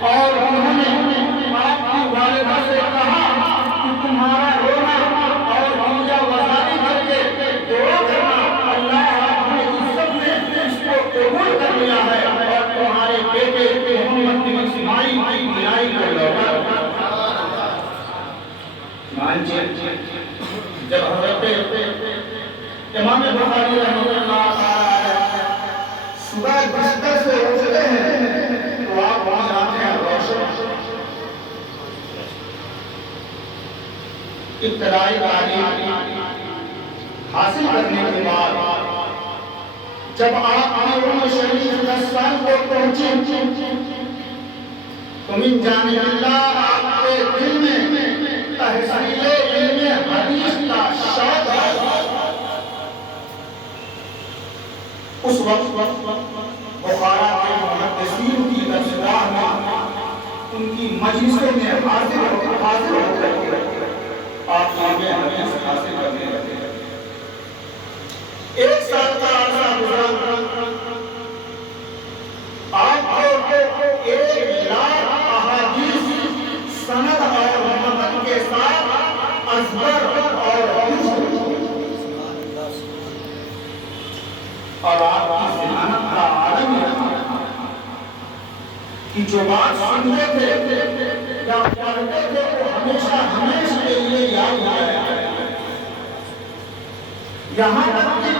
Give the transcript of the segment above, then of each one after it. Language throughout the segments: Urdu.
اور انہوں نے آپ کی والدہ سے کہا کہ تمہارا رونا اور پوجا وزاری کر کے دعا کرنا، اللہ رب العزت نے اس کو قبول کر لیا ہے اور تمہارے بیٹے محمد بن اسماعیل کی بینائی کو لوٹا۔ جب حضرت امام بخاری رحمۃ اللہ صبح بستر سے اٹھتے ہیں تو آپ وہاں جاتے ہیں روشن ابتدائی تعلیم حاصل کرنے کے بعد جب آپ علوم شریف 10 سال کو پہنچے تو من جانب اللہ آپ کے دل میں تحصیل علم حدیث کا شوق ہے۔ اس وقت بخارا کے محدثین کی درسگاہ میں ان کی مجلسوں میں حاضر ہو کر آپ علم حدیث حاصل کرنے لگے۔ 1 سال کا عرصہ گزرا، آپ کو 1,00,000 احادیث سند اور متن کے ساتھ ازبر اور حفظ، اور آپ کی ذہانت کا عالم ہے کہ جو بات سنتے تھے یا پڑھتے تھے وہ ہمیشہ کے لیے یاد آیا۔ یہاں تک کہ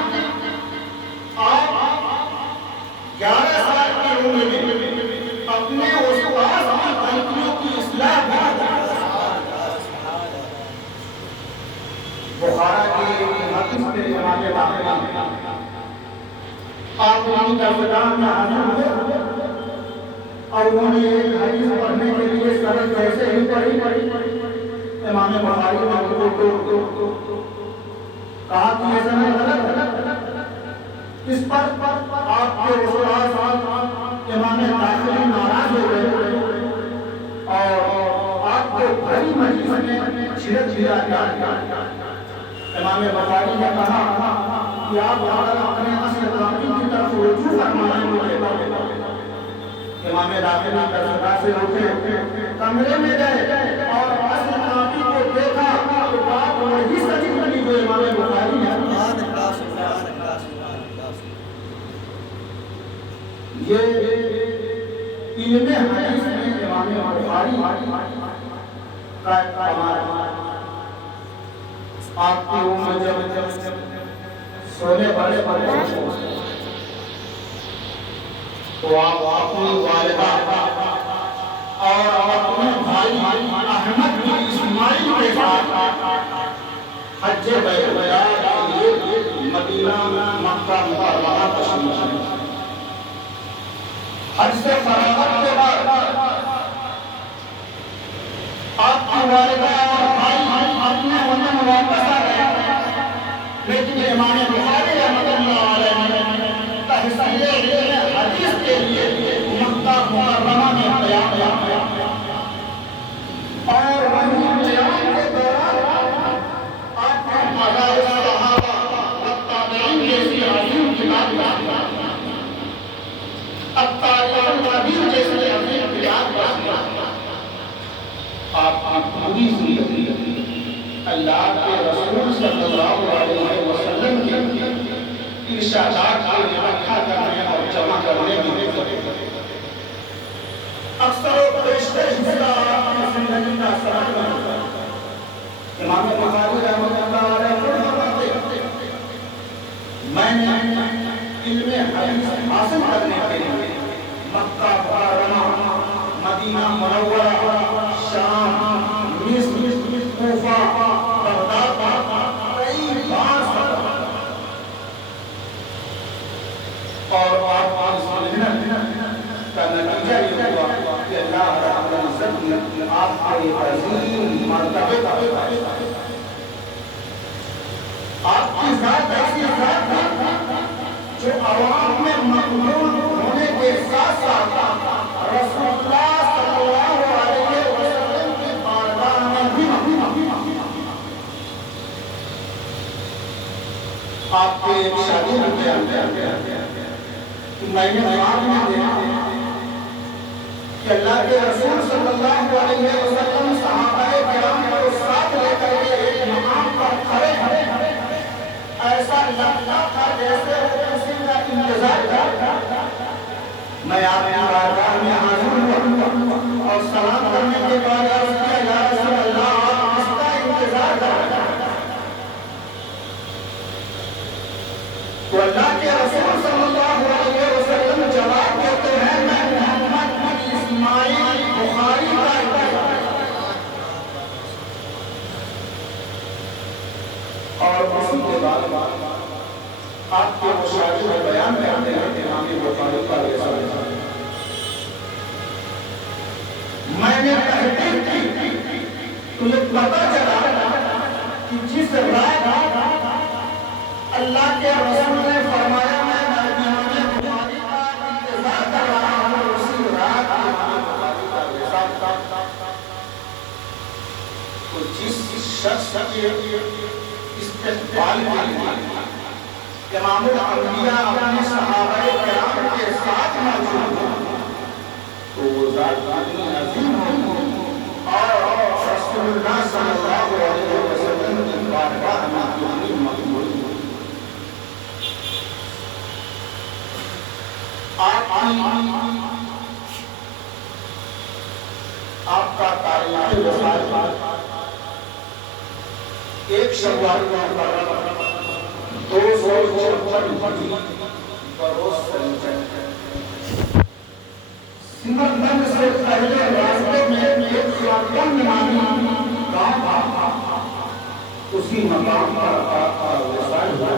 آپ 11 سال کی عمر میں اپنے استاد کی غلطیوں کی اصلاح بھی بخارا کے محدث کے زمانے میں آپ ان کا درسگاہ میں حاضر ہوئے اور انہوں نے ایک حدیث پڑھنے کے لیے سند کیسے ہی پڑھی۔ امام بخاری نے ان کو کہا کہ یہ سند غلط ہے۔ اس پر آپ کے استاد امام داخلی ناراض ہو گئے اور آپ کو بھری مجلس میں چھڑک دیا گیا۔ امام بخاری نے کہا کہ آپ اپنے اصل تعلیم کی طرف رجوع فرمائیں گے۔ امام داخلی درسگاہ سے اٹھے، کمرے میں گئے اور اصل تعلیم کو دیکھا تو بات وہی سچی بنی جو امام بخاری نے۔ یہ علم حدیث میں امام بخاری کا کمال ہے۔ آپ کی عمر جب سونے والے پر پہنچے تو آپ اپنی والدہ اور اپنے بھائی احمد بن اسماعیل کے ساتھ حج بیت اللہ کے لیے مدینہ مکہ مکرمہ تشریف لائے۔ حج سے فراغت کے بعد آپ کی والدہ اور بھائی اپنے وطن واپس آ گئے، لیکن امام بخاری رحمۃ اللہ علیہ نے تحصیل علم حدیث کے لیے مکہ مکرمہ میں قیام کیا اور وہیں قیام کے دوران آپ نے مدارج صحابہ والتابعین جیسی عظیم کتاب لکھی، التاریخ الکبیر جیسی عظیم کتاب لکھی۔ آپ کی پوری زندگی اللہ کے رسول صلی اللہ علیہ وسلم کے ارشادات کو اکٹھا کرنے اور جمع کرنے میں اکثر و بیشتر حصہ اپنی زندگی کا صرف کرتے ہیں۔ امام بخاری رحمۃ اللہ علیہ فرماتے ہیں میں نے علم حدیث حاصل کرنے کے لیے مکہ مکرمہ، مدینہ منورہ، شام، مصر، کوفہ، بغداد کئی بار سفر اور آپ اس محنت کا نتیجہ یہ ہوا کہ اللہ رب العزت نے آپ کو ایک عظیم مرتبے کا آپ کی ذات ایسی ذات ہے جو عوام میں مقبول ہونے کے ساتھ ساتھ رسول اللہ صلی اللہ علیہ وسلم کی بارگاہ میں بھی آپ کے ایک شادی میں میں نے بعد میں دیکھا کہ کہ اللہ کے رسول صلی اللہ علیہ وسلم صحابہ کرام کو ساتھ لے کر کے ایک مقام پر کھڑے ہیں، ایسا لگتا تھا جیسے وہ کسی کا انتظار تھا۔ میں آپ کی بارگاہ میں حاضر ہوا اور سلام کرنے کے بعد عرض کیا یا رسول اللہ آپ اس کا انتظار کر رہے ہیں۔ تو اللہ کے رسول صلی اللہ علیہ وسلم جواب دیتے ہیں میں محمد بن اسماعیل بخاری کا انتظار اور اسی کے بعد آپ کے مشاہدے بیان کرتے ہیں کہ امام بخاری کا رسالہ میں نے تحقیق کی تو یہ پتہ چلا کہ جس رات اللہ کے رسول نے فرمایا میں امام بخاری کا انتظار کر رہا ہوں، اسی رات امام بخاری کا رسالہ تو جس شخص کے استقبال کے لیے امام الانبیاء اپنے صحابہ کرام کے ساتھ موجود ہیں تو وہ ذات کتنی عظیم ہوگی اور رسول اللہ صلی اللہ علیہ وسلم کی بارگاہ میں کتنی مقبول ہوگی۔ آپ کا تاریخ وفات ایک شوال کا 256 بروز سمرگنج سے پہلے راستے میں ایک خاتون نامی گاؤں تھا، اسی مقام پر آپ کا وصال ہوا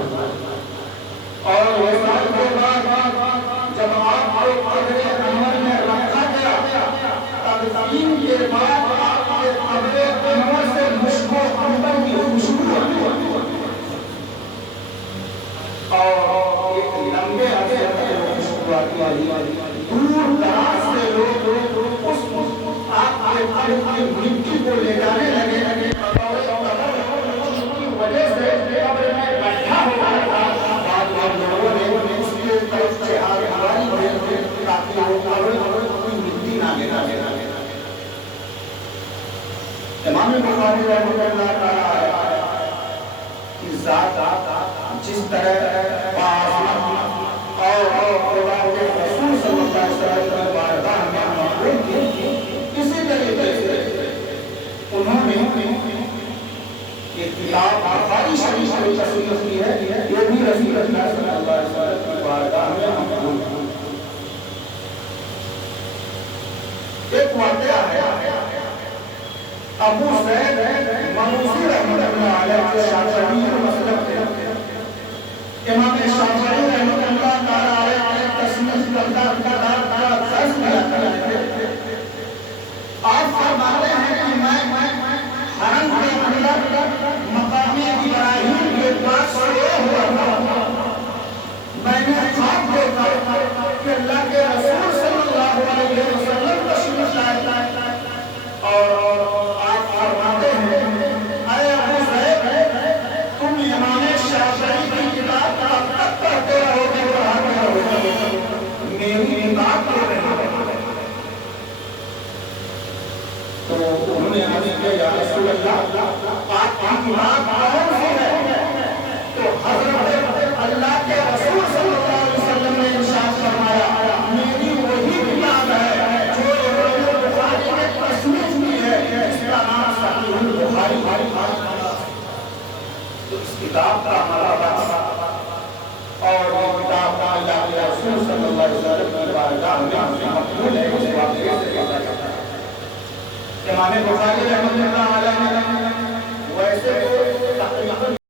اور وصال کے بعد جب آپ کو قبر انور میں رکھا گیا تدفین کے بعد آپ کے قبر انور سے مشکو عنبر کی خوشبو اور ایک لمبے عرصے تک وہ خوشبو آتی دور دراز سے لوگ اس آپ کے قبر کی مٹی کو لے جانے لگے کی وجہ سے قبر میں بیٹھا ہوا تھا۔ بعض لوگوں نے اس کے طرف سے ہماری بھیج تاکہ وہ قبر کی مٹی نہ گرے۔ امام بخاری رحمۃ اللہ تعالی کی ذات جس طرح اور خدا کے رسول صلی اللہ علیہ وسلم کی بارگاہ میں مقبول تھی، اسی طریقے سے انہوں نے ایک کتاب بخاری شریف کی تصنیف کی ہے، یہ بھی رسول اللہ صلی اللہ علیہ وسلم کی بارگاہ میں مقبول ہے۔ ایک واقعہ ہے ابو سعید منوسی رحمۃ اللہ علیہ کے شافعی مسلک تھے، امام شافعی رحمۃ اللہ تعالی علیہ تصنیف کرتا درس دیا کرتے تھے۔ آپ فرماتے ہیں کہ میں حرم کے اندر مقام ابراہیم کے پاس سویا ہوا تھا، میں نے خواب دیکھا کہ اللہ کے رسول صلی اللہ علیہ وسلم تشریف لائے اور آپ فرماتے ہیں اے ابو سعید تم امام شافعی کی کتاب کب تک پڑھتے رہو گے پڑھاتے رہو گے، میری کتاب پڑھ رہے ہیں۔ تو انہوں نے عرض کیا یا رسول اللہ آپ کی کتاب کون سی ہے؟ تو حضرت اللہ کے رسول صلی اللہ علیہ وسلم نے ارشاد فرمایا میری وہی کتاب ہے جو امام بخاری نے تصنیف کی ہے، جس کا نام صحیح البخاری ہے۔ تو اس کتاب کا مرحبا اور یہ کتاب اللہ کے رسول صلی اللہ علیہ وسلم کی بارگاہ میں مقبول ہے، اس واقعے سے پتہ چلتا ہے۔ امام بخاری رحمۃ اللہ